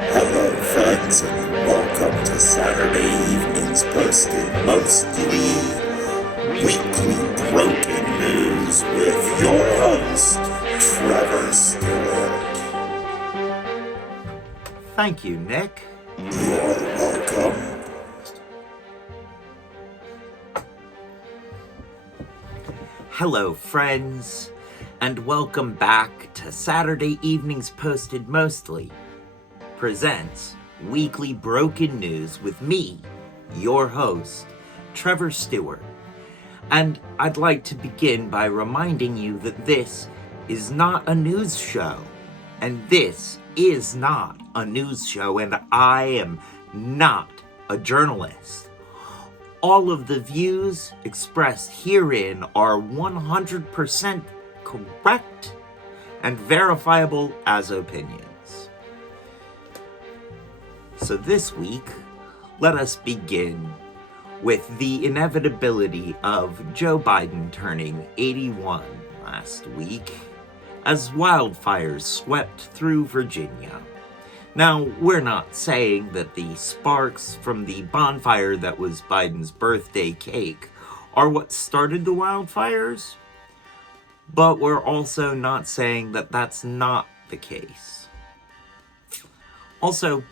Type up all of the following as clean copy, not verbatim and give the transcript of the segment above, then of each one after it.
Hello friends and welcome to Saturday evening's posted mostly weekly broken news with your host, Trevor Stewart. Thank you, Nick. You're welcome. Hello, friends, and welcome back to Saturday evening's posted mostly presents weekly broken news with me, your host, Trevor Stewart. And I'd like to begin by reminding you that this is not a news show. And this is not a news show, and I am not a journalist. All of the views expressed herein are 100% correct and verifiable as opinions. So this week, let us begin with the inevitability of Joe Biden turning 81 last week as wildfires swept through Virginia. Now, we're not saying that the sparks from the bonfire that was Biden's birthday cake are what started the wildfires, but we're also not saying that that's not the case. Also,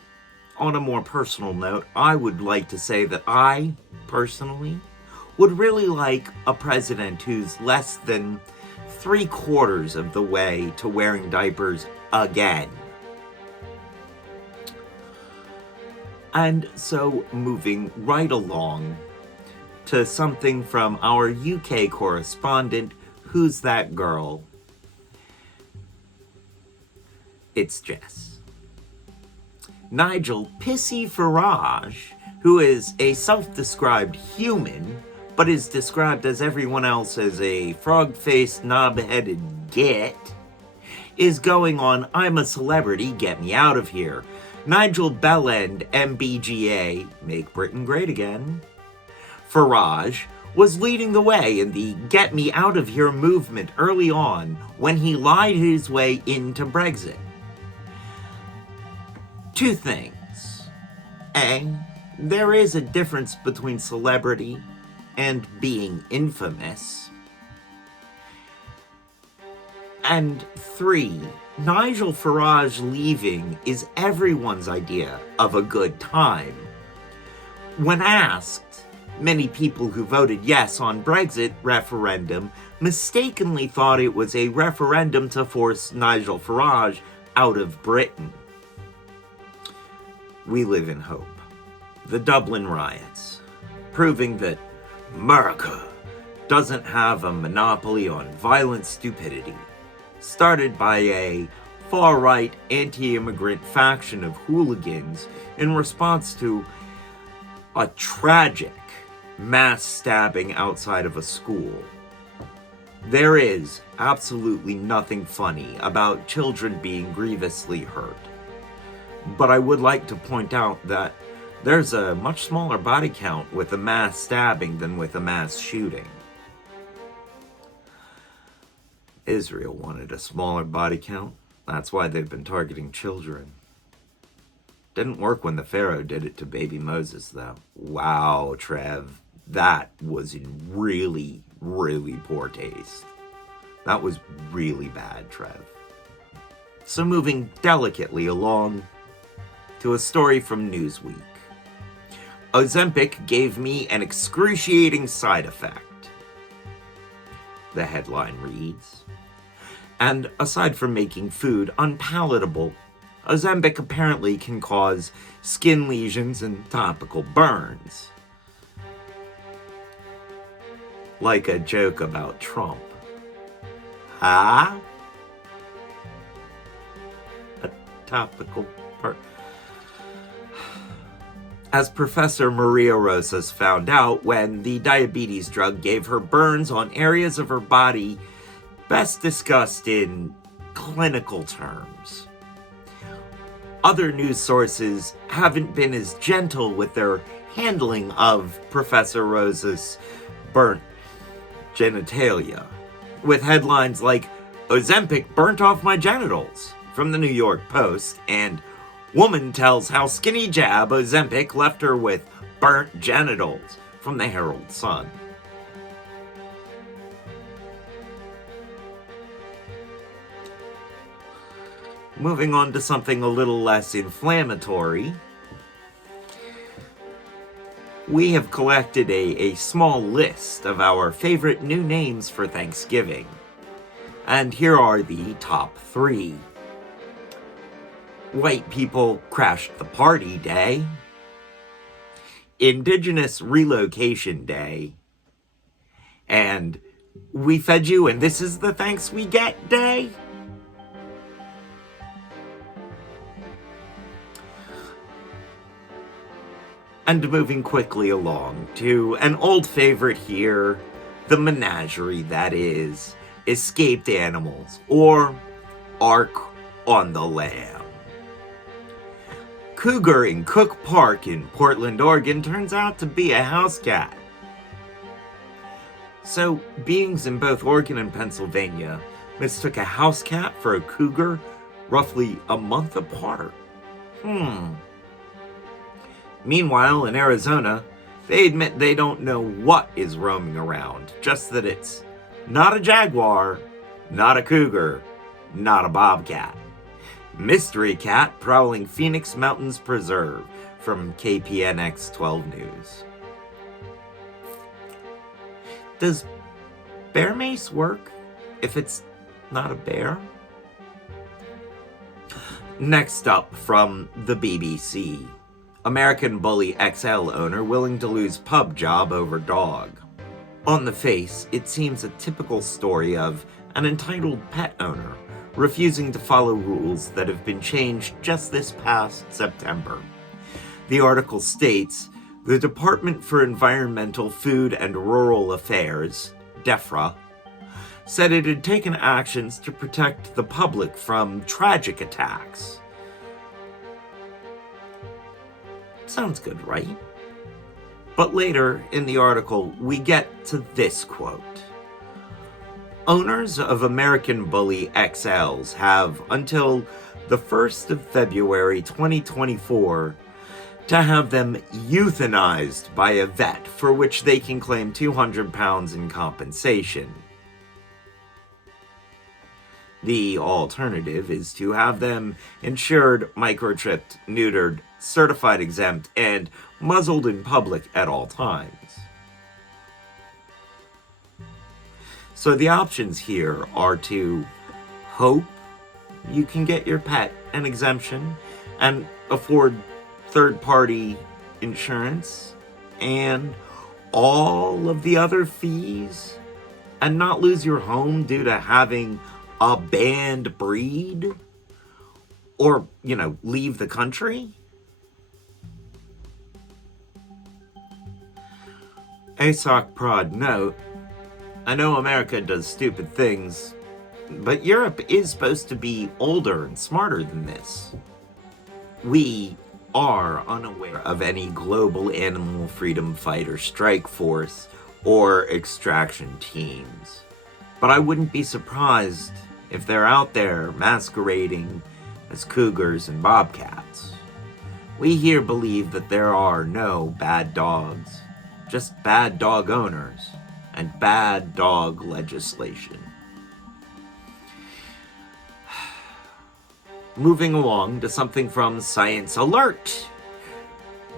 on a more personal note, I would like to say that I, personally, would really like a president who's less than 3/4 of the way to wearing diapers again. And so, moving right along to something from our UK correspondent, Who's That Girl? It's Jess. Nigel Pissy Farage, who is a self-described human, but is described as everyone else as a frog-faced, knob-headed git, is going on I'm a celebrity, get me out of here. Nigel Bellend, MBGA, make Britain great again. Farage was leading the way in the get me out of here movement early on when he lied his way into Brexit. Two things. A, there is a difference between celebrity and being infamous. And 3, Nigel Farage leaving is everyone's idea of a good time. When asked, many people who voted yes on Brexit referendum mistakenly thought it was a referendum to force Nigel Farage out of Britain. We live in hope. The Dublin riots, proving that America doesn't have a monopoly on violent stupidity, started by a far-right anti-immigrant faction of hooligans in response to a tragic mass stabbing outside of a school. There is absolutely nothing funny about children being grievously hurt. But I would like to point out that there's a much smaller body count with a mass stabbing than with a mass shooting. Israel wanted a smaller body count. That's why they've been targeting children. Didn't work when the Pharaoh did it to baby Moses, though. Wow, Trev. That was in really, really poor taste. That was really bad, Trev. So moving delicately along to a story from Newsweek. Ozempic gave me an excruciating side effect. The headline reads, and aside from making food unpalatable, Ozempic apparently can cause skin lesions and topical burns. like a joke about Trump. Huh? A topical part. As Professor Maria Rosas found out when the diabetes drug gave her burns on areas of her body best discussed in clinical terms. Other news sources haven't been as gentle with their handling of Professor Rosas' burnt genitalia, with headlines like "Ozempic burnt off my genitals" from the New York Post and "Woman tells how skinny jab Ozempic left her with burnt genitals" from the Herald Sun. Moving on to something a little less inflammatory, we have collected a small list of our favorite new names for Thanksgiving. And here are the top 3. White People Crashed the Party Day, Indigenous Relocation Day, and We Fed You and This Is the Thanks We Get Day. And moving quickly along to an old favorite here, the menagerie that is escaped animals, or Ark on the Lam. Cougar in Cook Park in Portland, Oregon turns out to be a house cat. So, beings in both Oregon and Pennsylvania mistook a house cat for a cougar roughly a month apart. Meanwhile, in Arizona, they admit they don't know what is roaming around, just that it's not a jaguar, not a cougar, not a bobcat. Mystery cat prowling Phoenix Mountains Preserve from KPNX 12 News. Does bear mace work if it's not a bear? Next up from the BBC. American Bully XL owner willing to lose pub job over dog. On the face, it seems a typical story of an entitled pet owner refusing to follow rules that have been changed just this past September. The article states, the Department for Environmental, Food and Rural Affairs, DEFRA, said it had taken actions to protect the public from tragic attacks. Sounds good, right? But later in the article, we get to this quote. Owners of American Bully XLs have until the 1st of February 2024 to have them euthanized by a vet, for which they can claim £200 in compensation. The alternative is to have them insured, microchipped, neutered, certified exempt, and muzzled in public at all times. So the options here are to hope you can get your pet an exemption and afford third-party insurance and all of the other fees and not lose your home due to having a banned breed, or, leave the country. Asoc Prod note, I know America does stupid things, but Europe is supposed to be older and smarter than this. We are unaware of any global animal freedom fighter strike force or extraction teams. But I wouldn't be surprised if they're out there masquerading as cougars and bobcats. We here believe that there are no bad dogs, just bad dog owners and bad dog legislation. Moving along to something from Science Alert.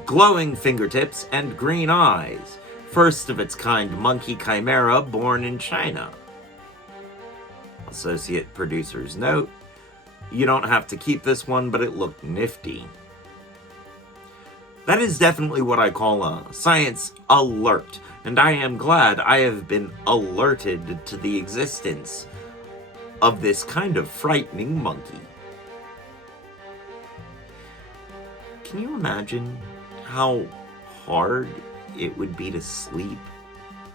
Glowing fingertips and green eyes. First of its kind monkey chimera born in China. Associate producer's note, you don't have to keep this one, but it looked nifty. That is definitely what I call a science alert, and I am glad I have been alerted to the existence of this kind of frightening monkey. Can you imagine how hard it would be to sleep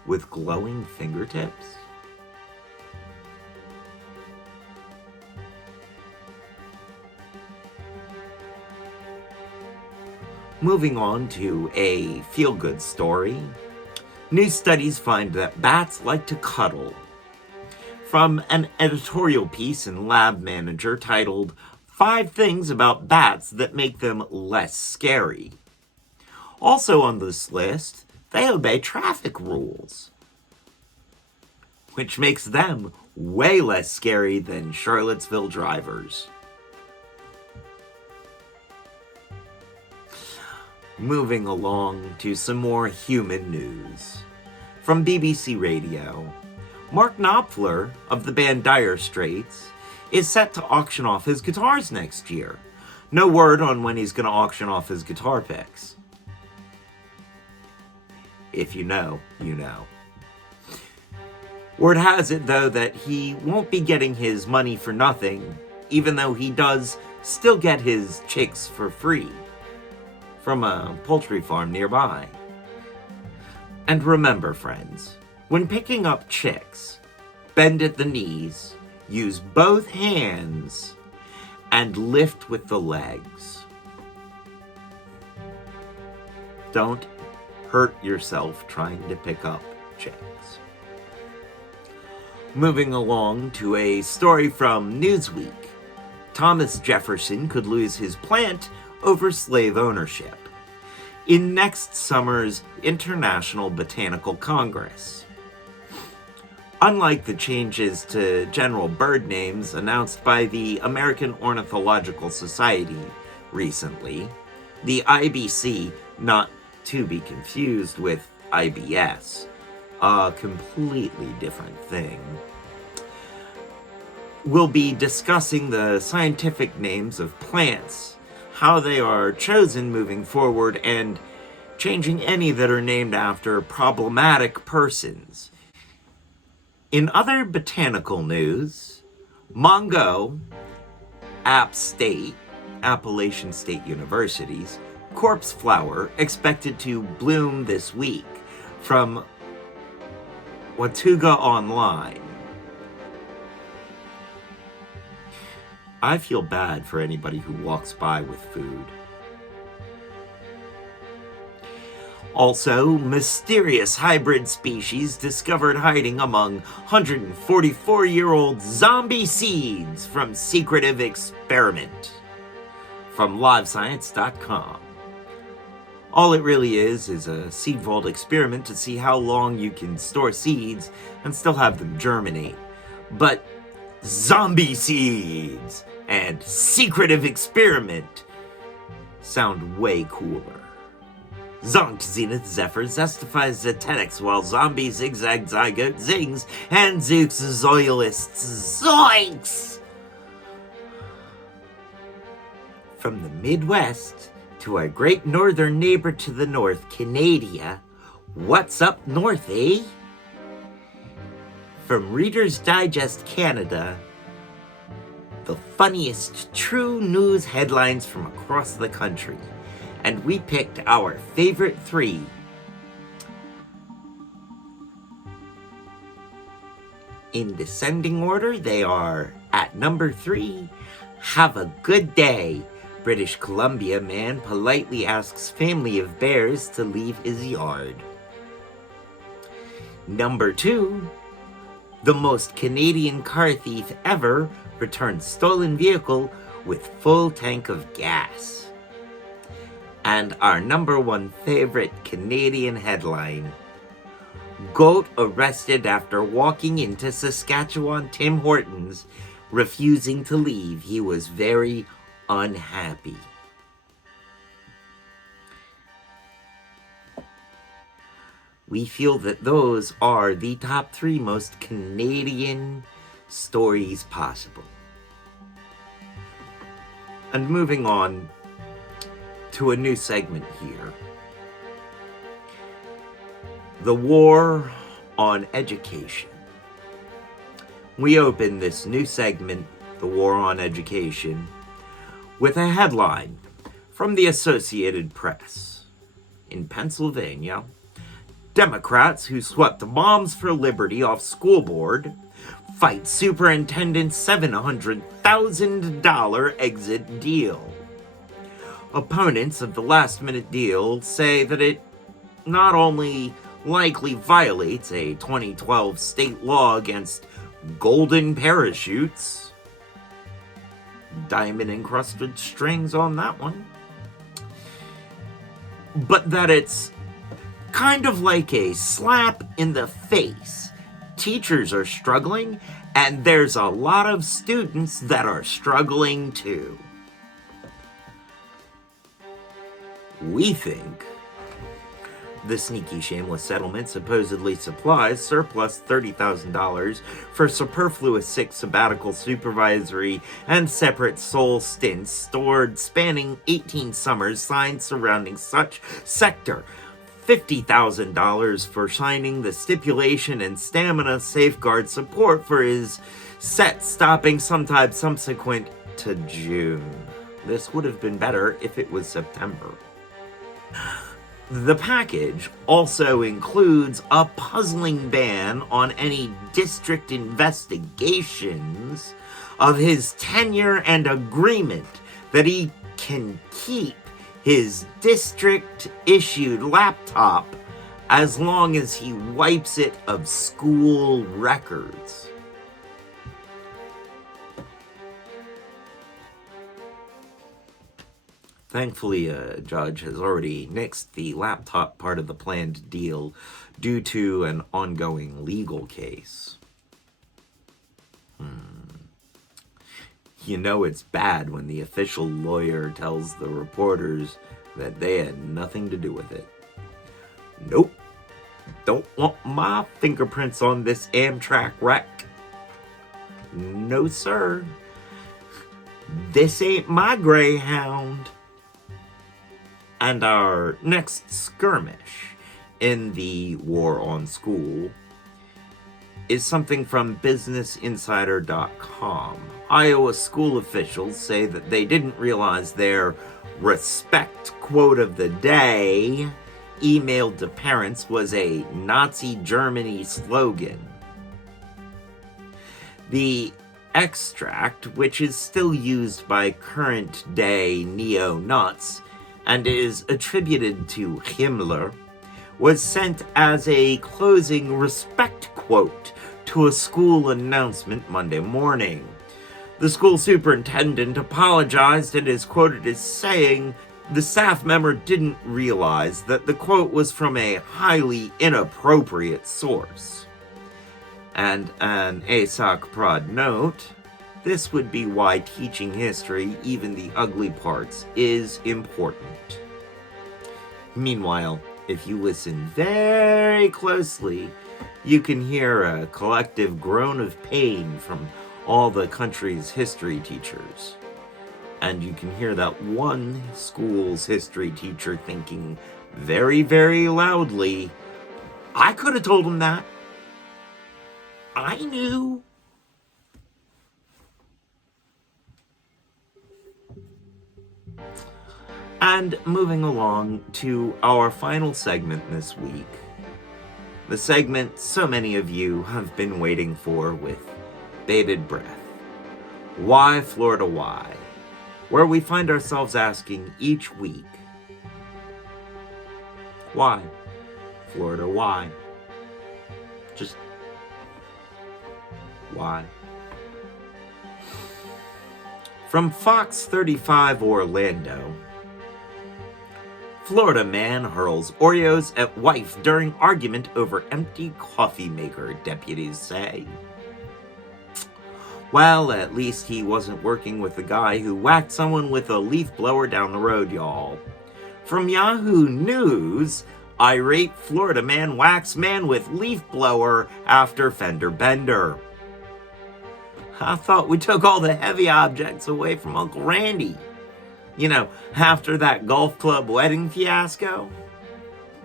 with glowing fingertips? Moving on to a feel-good story. New studies find that bats like to cuddle. From an editorial piece in Lab Manager titled 5 Things About Bats That Make Them Less Scary. Also on this list, they obey traffic rules, which makes them way less scary than Charlottesville drivers. Moving along to some more human news. From BBC Radio, Mark Knopfler of the band Dire Straits is set to auction off his guitars next year. No word on when he's going to auction off his guitar picks. If you know, you know. Word has it, though, that he won't be getting his money for nothing, even though he does still get his chicks for free from a poultry farm nearby. And remember, friends, when picking up chicks, bend at the knees, use both hands, and lift with the legs. Don't hurt yourself trying to pick up chicks. Moving along to a story from Newsweek. Thomas Jefferson could lose his plant over slave ownership in next summer's International Botanical Congress. Unlike the changes to general bird names announced by the American Ornithological Society recently, the IBC, not to be confused with IBS, a completely different thing, will be discussing the scientific names of plants, how they are chosen moving forward, and changing any that are named after problematic persons. In other botanical news, Mongo, Appalachian State University's corpse flower expected to bloom this week, from Watuga Online. I feel bad for anybody who walks by with food. Also, mysterious hybrid species discovered hiding among 144-year-old zombie seeds from secretive experiment. From LiveScience.com. All it really is a seed vault experiment to see how long you can store seeds and still have them germinate. But zombie seeds and secretive experiment sound way cooler. Zonk Zenith Zephyr Zestifies Zetetics while Zombie Zigzag Zygote Zings and Zooks Zoilists Zoinks! From the Midwest to our great northern neighbor to the north, Canada, what's up north, eh? From Reader's Digest Canada, the funniest true news headlines from across the country. And we picked our favorite 3. In descending order, they are, at number 3, have a good day. British Columbia man politely asks family of bears to leave his yard. Number 2, the most Canadian car thief ever returns stolen vehicle with full tank of gas. And our number 1 favorite Canadian headline, goat arrested after walking into Saskatchewan Tim Hortons, refusing to leave. He was very unhappy. We feel that those are the top 3 most Canadian stories possible. And moving on to a new segment here. The war on education. We open this new segment, The War on Education, with a headline from the Associated Press. In Pennsylvania, Democrats who swept Moms for Liberty off school board fight superintendent's $700,000 exit deal. Opponents of the last-minute deal say that it not only likely violates a 2012 state law against golden parachutes, diamond-encrusted strings on that one, but that it's kind of like a slap in the face. Teachers are struggling, and there's a lot of students that are struggling too. We think the sneaky, shameless settlement supposedly supplies surplus $30,000 for superfluous 6 sabbatical, supervisory, and separate sole stints stored spanning 18 summers signed surrounding such sector. $50,000 for signing the stipulation and stamina safeguard support for his set stopping sometime subsequent to June. This would have been better if it was September. The package also includes a puzzling ban on any district investigations of his tenure and agreement that he can keep his district-issued laptop as long as he wipes it of school records. Thankfully, a judge has already nixed the laptop part of the planned deal due to an ongoing legal case. You know it's bad when the official lawyer tells the reporters that they had nothing to do with it. Nope. Don't want my fingerprints on this Amtrak wreck. No, sir. This ain't my Greyhound. And our next skirmish in the war on school is something from BusinessInsider.com. Iowa school officials say that they didn't realize their respect quote of the day emailed to parents was a Nazi Germany slogan. The extract, which is still used by current-day neo-Nazis and is attributed to Himmler, was sent as a closing respect quote to a school announcement Monday morning. The school superintendent apologized and is quoted as saying the staff member didn't realize that the quote was from a highly inappropriate source. And an Asoc Prod note, this would be why teaching history, even the ugly parts, is important. Meanwhile, if you listen very closely, you can hear a collective groan of pain from all the country's history teachers. And you can hear that one school's history teacher thinking very, very loudly, I could have told him that. I knew. And moving along to our final segment this week. The segment so many of you have been waiting for with bated breath. Why Florida Why? Where we find ourselves asking each week, why? Florida, why? Just why? From Fox 35 Orlando, Florida man hurls Oreos at wife during argument over empty coffee maker, deputies say. Well, at least he wasn't working with the guy who whacked someone with a leaf blower down the road, y'all. From Yahoo News, irate Florida man whacks man with leaf blower after fender bender. I thought we took all the heavy objects away from Uncle Randy. You know, after that golf club wedding fiasco?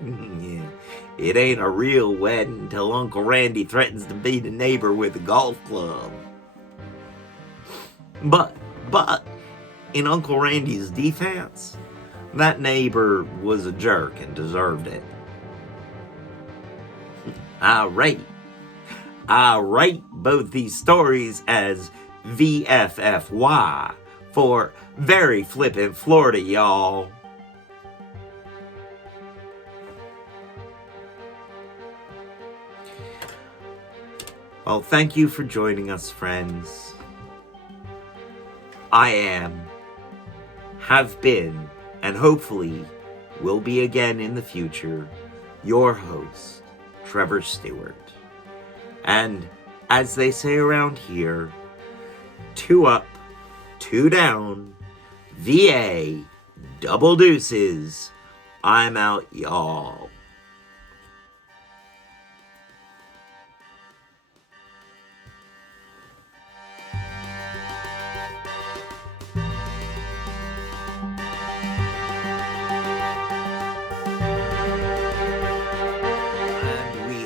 Yeah, it ain't a real wedding till Uncle Randy threatens to beat a neighbor with a golf club. But, in Uncle Randy's defense, that neighbor was a jerk and deserved it. I rate both these stories as VFFY for very flippin' Florida, y'all. Well, thank you for joining us, friends. I am, have been, and hopefully will be again in the future, your host, Trevor Stewart. And as they say around here, 2 up, 2 down, VA, double deuces. I'm out, y'all.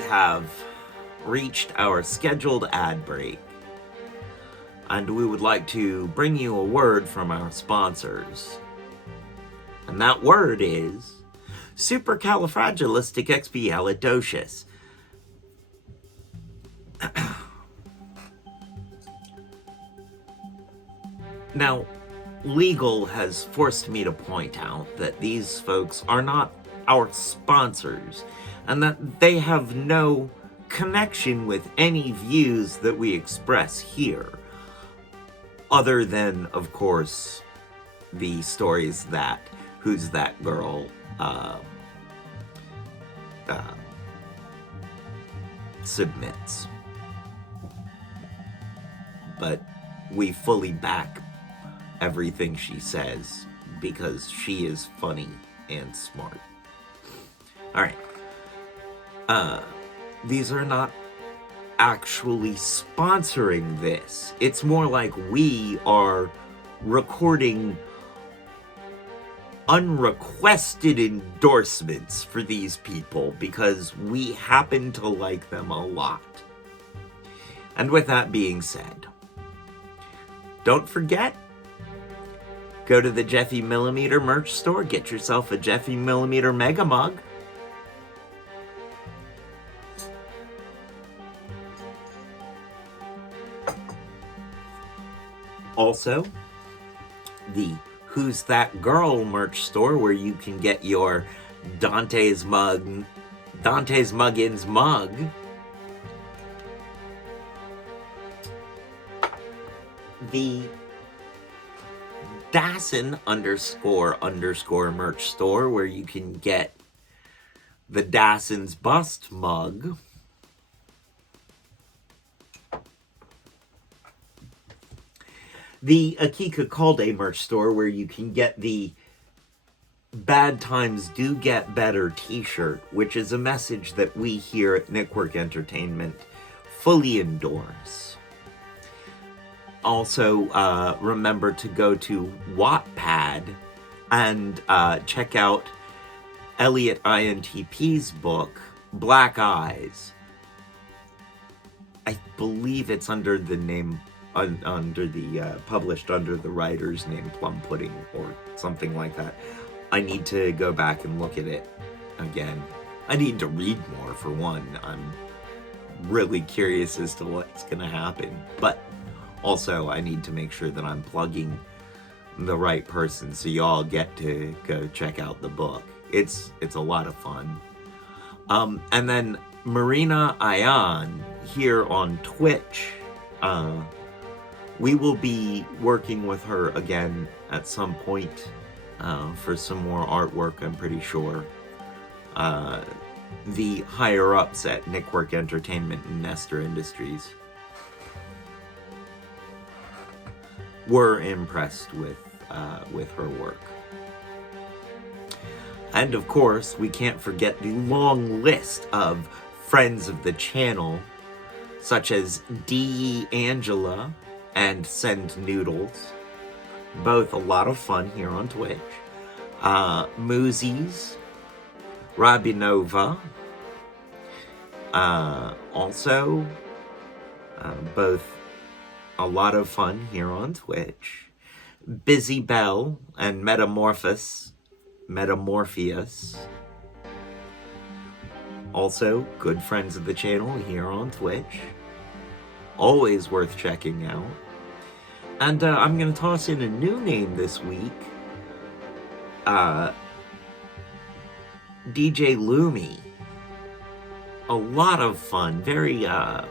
Have reached our scheduled ad break, and we would like to bring you a word from our sponsors. And that word is supercalifragilisticexpialidocious. Now, legal has forced me to point out that these folks are not our sponsors, and that they have no connection with any views that we express here, other than, of course, the stories that Who's That Girl submits. But we fully back everything she says because she is funny and smart. All right. These are not actually sponsoring this. It's more like we are recording unrequested endorsements for these people because we happen to like them a lot. And with that being said, don't forget, go to the Jeffy Millimeter merch store, get yourself a Jeffy Millimeter Mega Mug. Also, the Who's That Girl merch store, where you can get your Dante's Muggins mug. The Dassin __ merch store, where you can get the Dassin's Bust mug. The Akika Calde merch store, where you can get the Bad Times Do Get Better t-shirt, which is a message that we here at Nikwörk Entertainment fully endorse. Also, remember to go to Wattpad and check out Elliot INTP's book, Black Eyes. I believe it's under the name, published under the writer's name, Plum Pudding, or something like that. I need to go back and look at it again. I need to read more, for one. I'm really curious as to what's going to happen. But also, I need to make sure that I'm plugging the right person so y'all get to go check out the book. It's a lot of fun. And then Marina Ayan here on Twitch. We will be working with her again at some point for some more artwork, I'm pretty sure. The higher-ups at Nikwörk Entertainment and Nestor Industries were impressed with her work. And of course, we can't forget the long list of friends of the channel, such as D. Angela and Send Noodles, both a lot of fun here on Twitch. Moosies, Rabinova, also both a lot of fun here on Twitch. Busy Bell and Metamorpheus, also good friends of the channel here on Twitch. Always worth checking out. And I'm going to toss in a new name this week. DJ Lumi. A lot of fun. Very, a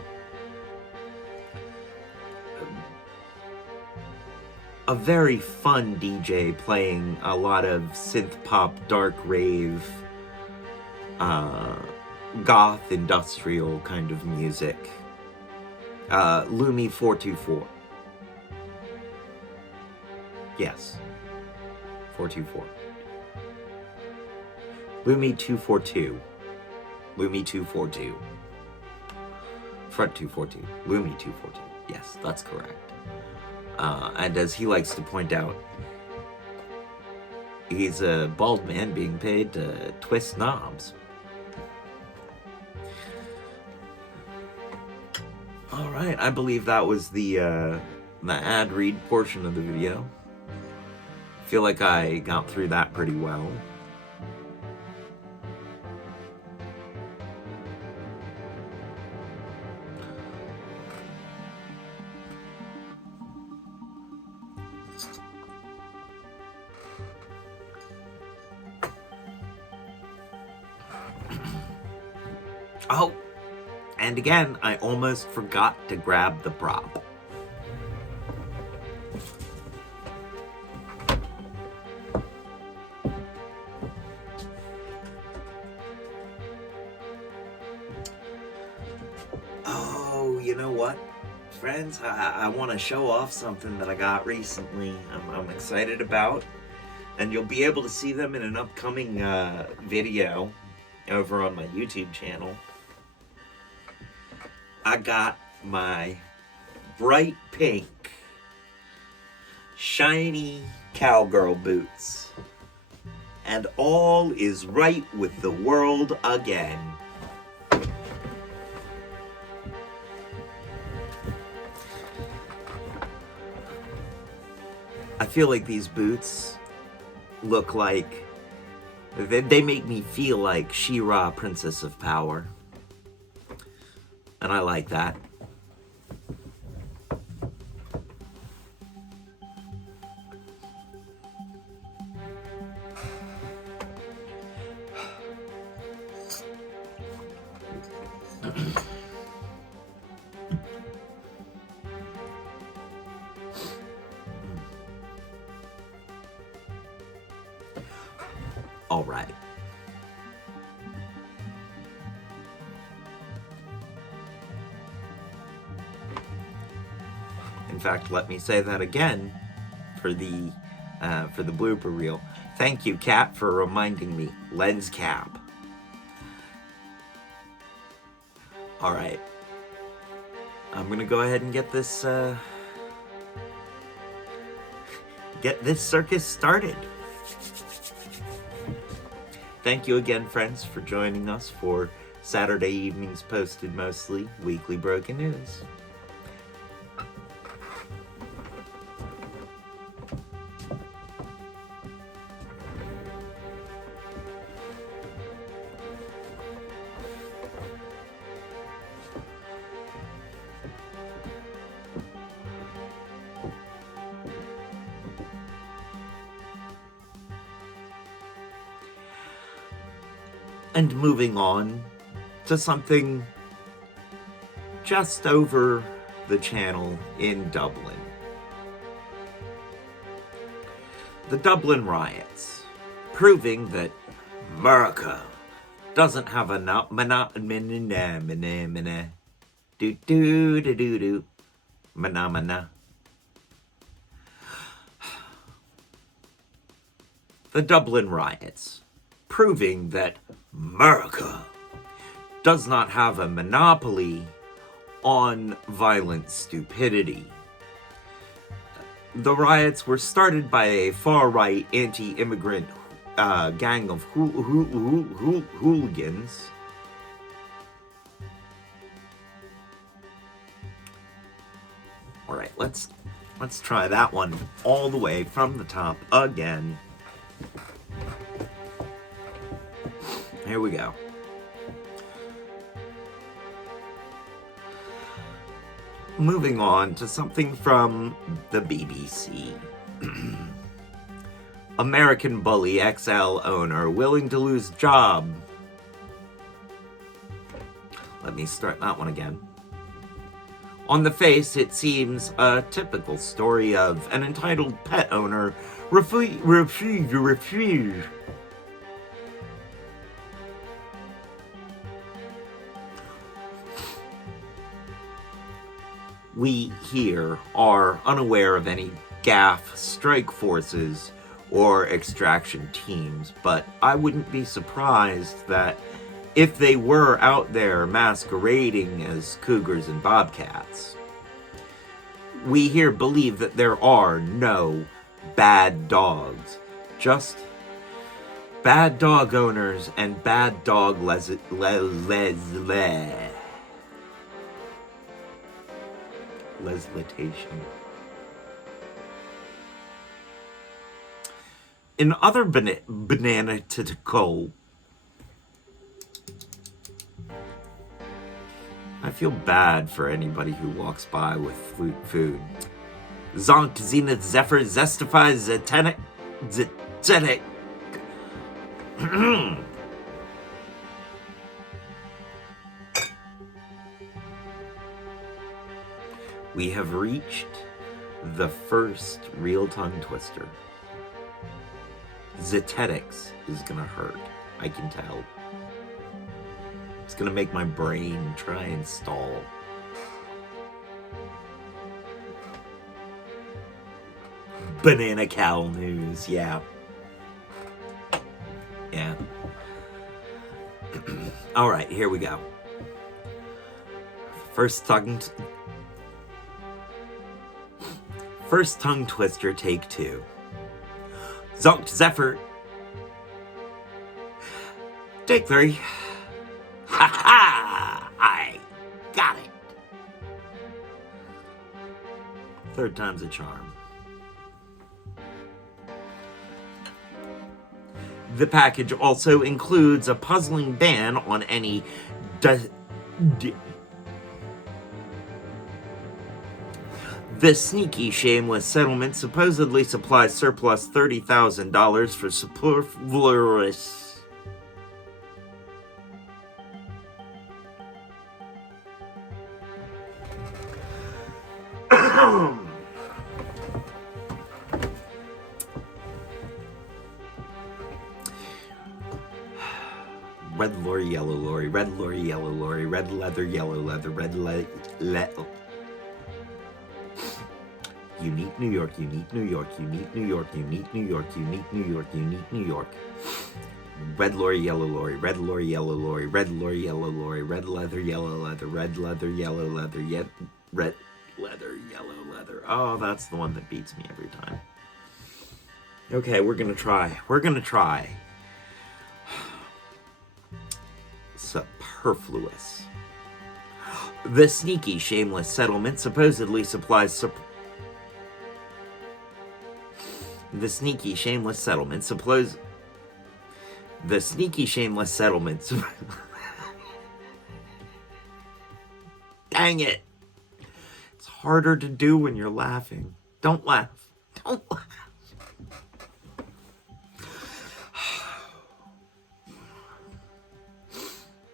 very fun DJ playing a lot of synth pop, dark rave, goth, industrial kind of music. Lumi 424. Yes. 424. Lumi 242. Lumi 242. Front 242. Lumi 242. Yes, that's correct. And as he likes to point out, he's a bald man being paid to twist knobs. All right, I believe that was the ad read portion of the video. I feel like I got through that pretty well. Oh, and again, I almost forgot to grab the prop. Oh, you know what, friends? I want to show off something that I got recently. I'm excited about, and you'll be able to see them in an upcoming video over on my YouTube channel. I got my bright pink, shiny cowgirl boots. And all is right with the world again. I feel like these boots look like, they make me feel like She-Ra, Princess of Power. And I like that. All right. In fact, let me say that again for the blooper reel. Thank you, Kat, for reminding me. Lens cap. All right. I'm gonna go ahead and get this circus started. Thank you again, friends, for joining us for Saturday Evenings Posted Mostly Weekly Broken News. And moving on to something just over the channel in Dublin. The Dublin riots, proving that America doesn't have a The Dublin riots, proving that America does not have a monopoly on violent stupidity. The riots were started by a far-right anti-immigrant gang of hooligans. All right, let's try that one all the way from the top again. Here we go. Moving on to something from the BBC. American bully XL owner willing to lose job. Let me start that one again. On the face, it seems a typical story of an entitled pet owner refuse. We here are unaware of any GAF strike forces or extraction teams, but I wouldn't be surprised that if they were out there masquerading as cougars and bobcats. We here believe that there are no bad dogs, just bad dog owners and bad dog legislation. In other banana-tical, I feel bad for anybody who walks by with food. Zonk, Zenith, Zephyr, Zestify, Zetetic. We have reached the first real tongue twister. Zetetics is gonna hurt, I can tell. It's gonna make my brain try and stall. Banana cow news, yeah. Yeah. All right, here we go. First tongue twister, take two. Zonk, Zephyr. Take three. Ha ha! I got it. Third time's a charm. The package also includes a puzzling ban on any The sneaky, shameless settlement supposedly supplies surplus $30,000 for superfluous. Red lorry, yellow lorry, red lorry, yellow lorry, red leather, yellow leather, red Unique New York, unique New York, unique New York, unique New York, unique New York, unique New York. Red lorry, yellow lorry, red lorry, yellow lorry, red lorry, yellow lorry, red leather, yellow leather, red leather, yellow leather, yet red leather, yellow leather. Oh, that's the one that beats me every time. Okay, we're gonna try. We're gonna try. Superfluous. The sneaky, shameless settlement supposedly supplies The sneaky, shameless settlement supplies. The sneaky, shameless settlement. Dang it! It's harder to do when you're laughing. Don't laugh. Don't laugh.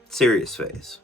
Serious face.